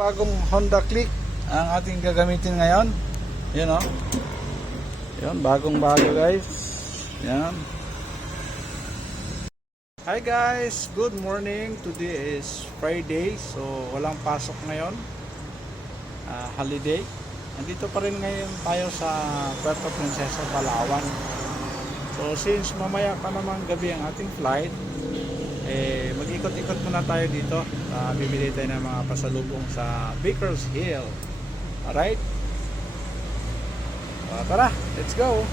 bagong Honda Click ang ating gagamitin ngayon. Yan o. Yan, bagong bago guys. Yan. Hi guys, good morning. Today is Friday, so walang pasok ngayon. Holiday. Nandito pa rin ngayon tayo sa Puerto Princesa, Palawan. So since mamaya pa naman gabi ang ating flight, mag-ikot-ikot muna tayo dito. Bibili tayo ng mga pasalubong sa Bakersfield. Alright? Tara, let's go!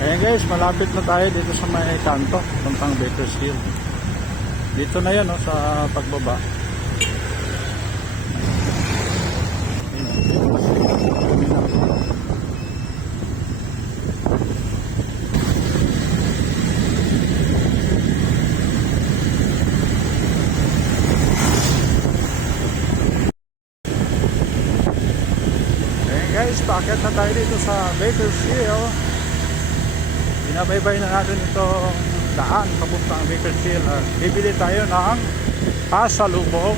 Ayan guys, malapit na tayo dito sa may kanto, puntang Bakersfield. Dito na yan sa pagbaba. Ayan guys, paakyat na tayo dito sa Bakersfield. Binabaybay na natin itong daan papuntang Bakersfield. Bibili tayo ng pasalubong.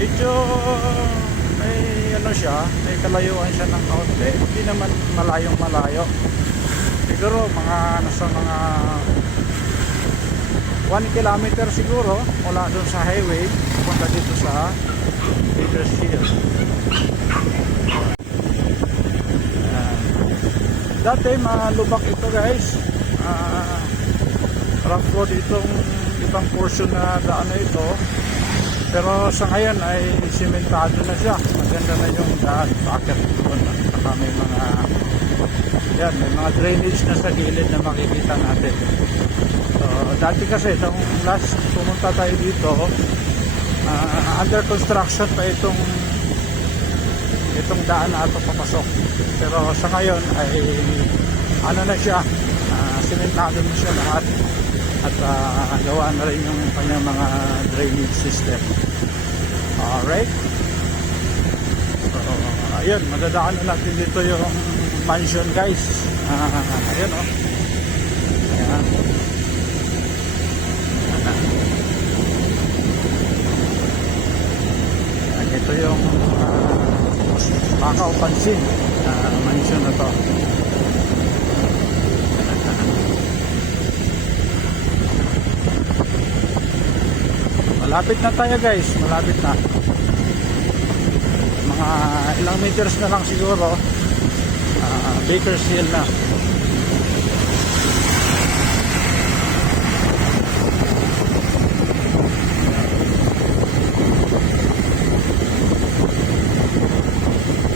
Medyo may siya, may kalayuan siya ng kaunti. Hindi naman malayong malayo. Siguro nasa mga 1 kilometer siguro mula doon sa highway papunta dito sa Bakersfield. Dati malubak ito guys, rough road itong ibang portion na daan na ito, pero sa ngayon ay simentado na siya. Maganda na yung daan, bakit doon, saka may mga drainage na sa gilid na makikita natin. So dati kasi itong last pumunta tayo dito, under construction pa itong daan na ito papasok, pero sa ngayon ay na siya, simentado na siya lahat at gawa na rin yung kanyang mga drainage system. Alright, so ayun, madadaan na natin dito yung mansion guys. Ayun ayan. Ito yung makakaupansin mansion na to. Malapit na tayo guys, malapit na. Mga ilang meters na lang siguro, Bakersfield na.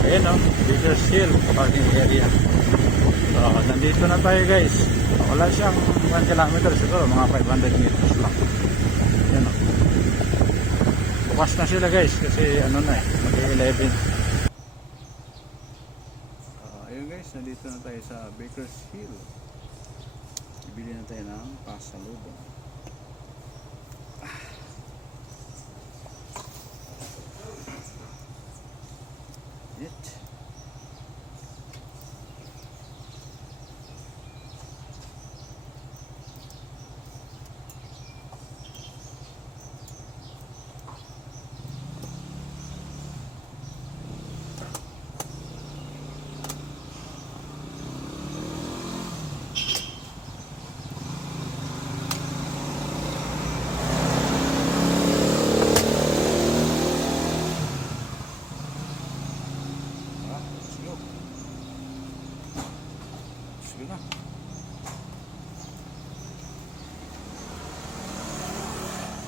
Ayan Bakersfield parking area. So nandito na tayo guys. Wala siyang 1 kilometer siguro, mga 500 meters lang. Ayan bukas na sila guys kasi mag-11. Ayun guys, nandito na tayo sa Bakersfield. Bibili na tayo ng pasalubong.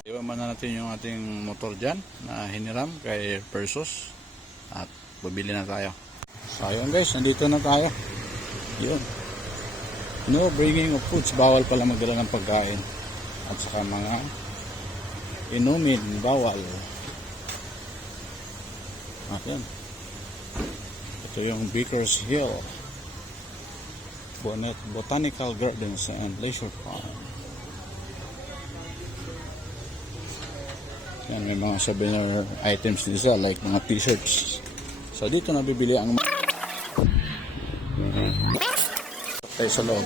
Iwan muna natin yung ating motor dyan na hiniram kay Persos at bibili na tayo. So ayun guys, nandito na tayo. Yun. No bringing of foods, bawal pala magdala ng pagkain. At saka mga inumin, bawal. At yan. Ito yung Baker's Hill Botanical Gardens and Leisure Park. Yan, may mga souvenir items dito like mga t-shirts. So dito nabibili ang tayo sa loob.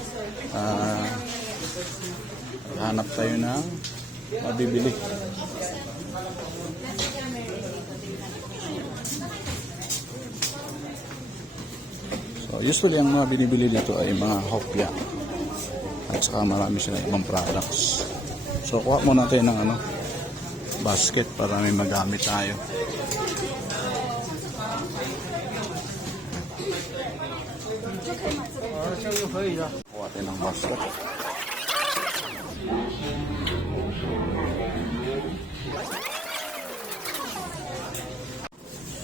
Hanap tayo ng mabibili. So usually ang mga binibili dito ay mga hopya at saka marami silang ibang products. So kuha muna tayo ng basket para may magamit tayo. Kuha tayo ng basket.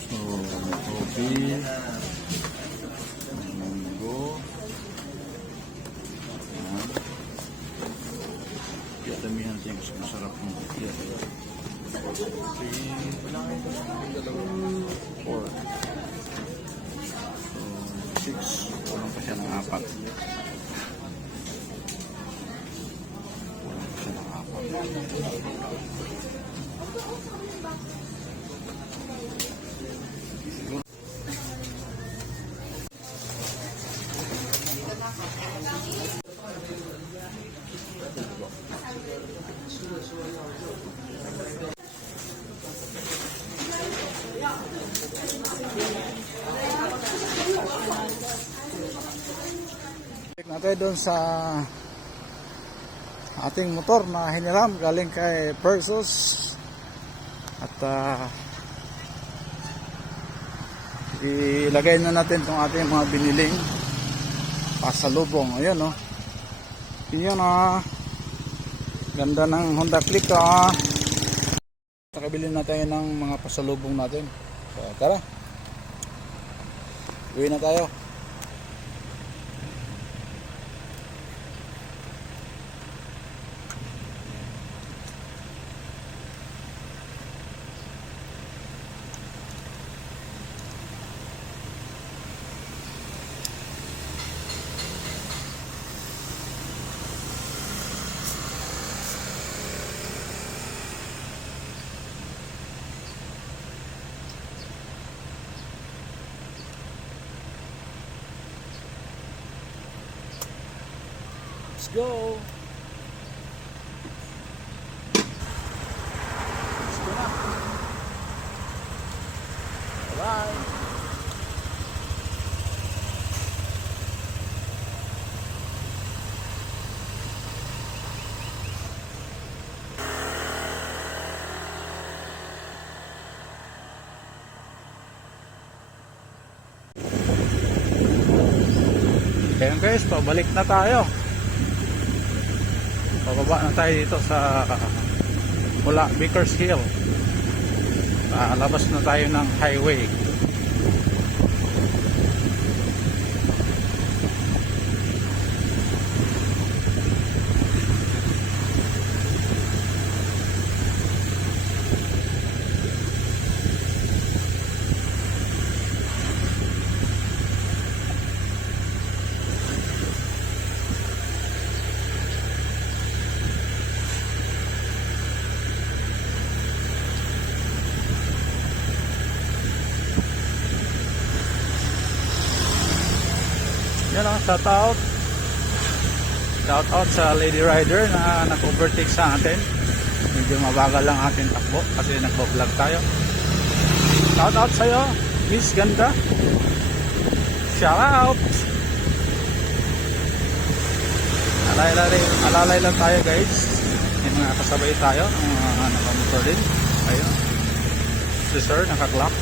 So, kopi, munggo, kaya damihan natin kasi masarap ng kopi. Four. So, 6. Walang pa siya ng 4. Walang pa siya ng 4. Check natin doon sa ating motor na hiniram galing kay Persos at ilagay na natin itong ating mga biniling pasalubong. Ayan yun ganda ng Honda Click nakabili na tayo ng mga pasalubong natin. So tara, uwi na tayo. Let's go. Let's go na. Bye. Kaya guys, pabalik na tayo. Pababa na tayo dito sa mula Baker's Hill. Labas na tayo ng highway. Yan shout out sa Lady Rider na nag-overtake sa atin. Medyo mabagal lang ating takbo kasi nagbo-vlog tayo. Shout out sa'yo, Miss Ganda. Shout out. Alalay lang tayo guys. May mga kasabay tayo nakamotor din. Ayun, si sir naka-clock.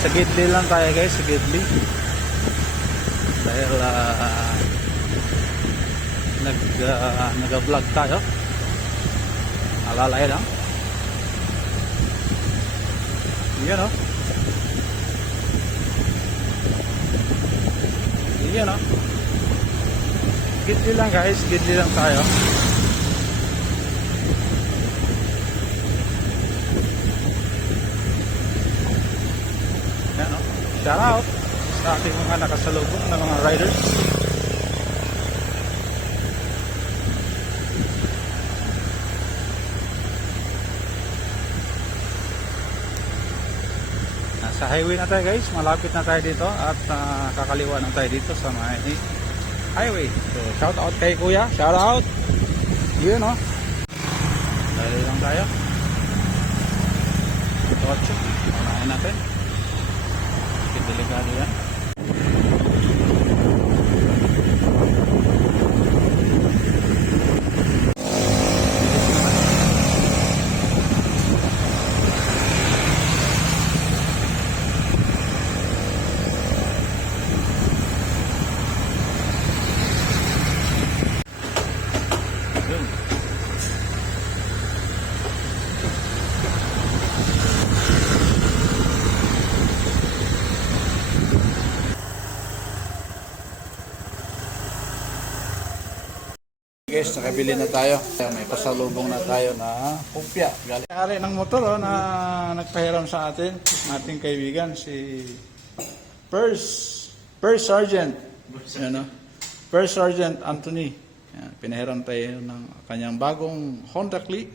Sa Gidli lang tayo guys, sa Gidli. Dahil nag-vlog tayo. Alalay lang. Yan yun, no? Gidli lang guys, gidli lang tayo. Yan, no? Shout out sa ating mga nakasalubong na mga riders. Nasa highway na tayo guys, malapit na tayo dito at kakaliwa na tayo dito sa may highway. So shout out kay kuya, shout out. Yun, no? Dali lang tayo. Totso, manahin natin. Delikado yan. Yun. Guys, nakabili na tayo. May pasalubong na tayo na pupya. Galing ng motor na nagpahiram sa atin, ating kaibigan, si First Sergeant. Ano? First Sergeant Anthony. Yan, pinahiram tayo ng kanyang bagong Honda Click